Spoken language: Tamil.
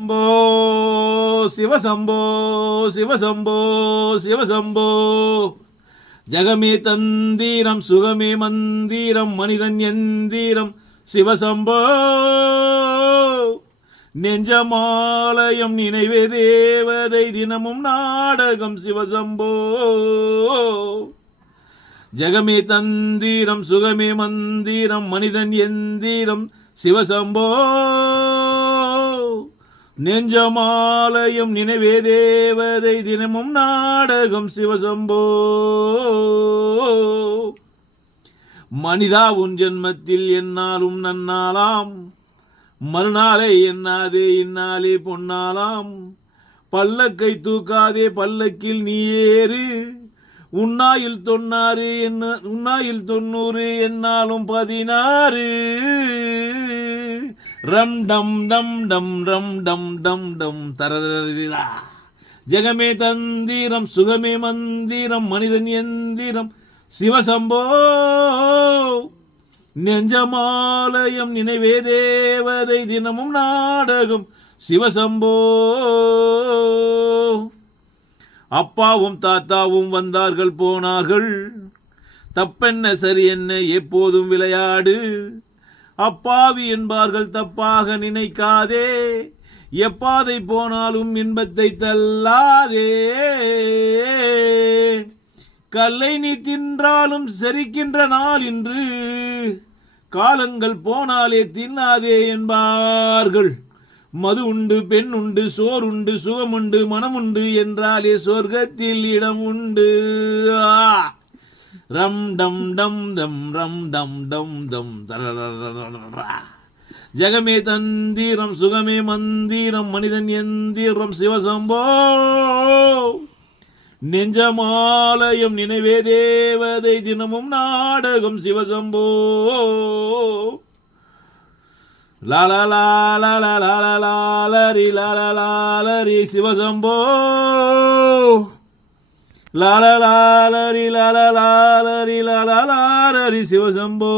शंभो शिव शंभो शिव शंभो शिव शंभो जगमे तंदीरम सुगमे मंदीरम मनिदन यंदीरम शिव शंभो நெஞ்சமாலயம் நினைவே தேவதை தினமும் நாடகம் சிவசம்போ ஜகமே தந்தீரம் சுகமே மந்திரம் மனிதன் எந்தீரம் சிவசம்போ நெஞ்சமாலயம் நினைவே தேவதை தினமும் நாடகம் சிவசம்போ மனிதா உன் ஜென்மத்தில் என்னாலும் நன்னாலாம் மறுநாளே என்னாதே இந்நாளே பொன்னாலாம் பல்லக்கை தூக்காதே பல்லக்கில் நீ ஏறு உன்னாயில் 90 என்னாலும் 16 ரம் டம் டம் டம் ரம் டம் டம் டம் தரரா ஜெகமே தந்திரம் சுகமே மந்திரம் மனிதன் எந்திரம் சிவசம்போ நெஞ்சமாலயம் நினைவே தேவதை தினமும் நாடகம் சிவசம்போ அப்பாவும் தாத்தாவும் வந்தார்கள் போனார்கள் தப்பென்ன சரி என்ன எப்போதும் விளையாடு அப்பாவி என்பார்கள் தப்பாக நினைக்காதே எப்பாதை போனாலும் இன்பத்தை தள்ளாதே கல்லை நீ தின்றாலும் செரிக்கின்ற நாள் இன்று காலங்கள் போனாலே தின்னாதே என்பார்கள் மது உண்டு பெண் உண்டு சோர் உண்டு சுகம் உண்டு மனம் உண்டு என்றாலே சொர்க்கத்தில் இடம் உண்டு ரம் டம் டம் தம் ரம் டம் டம் தம் ஜெகமே தந்திரம் சுகமே மந்திரம் மனிதன் எந்திரம் சிவசம்போ நெஞ்சமாலயம் நினைவே தேவதை தினமும் நாடகம் சிவசம்போ லாலா லாலா லாலா லாலரி லாலா லாலரி சிவசம்போ லாலா லாலரி லாலா லாலரி லாலா லாலரி சிவசம்போ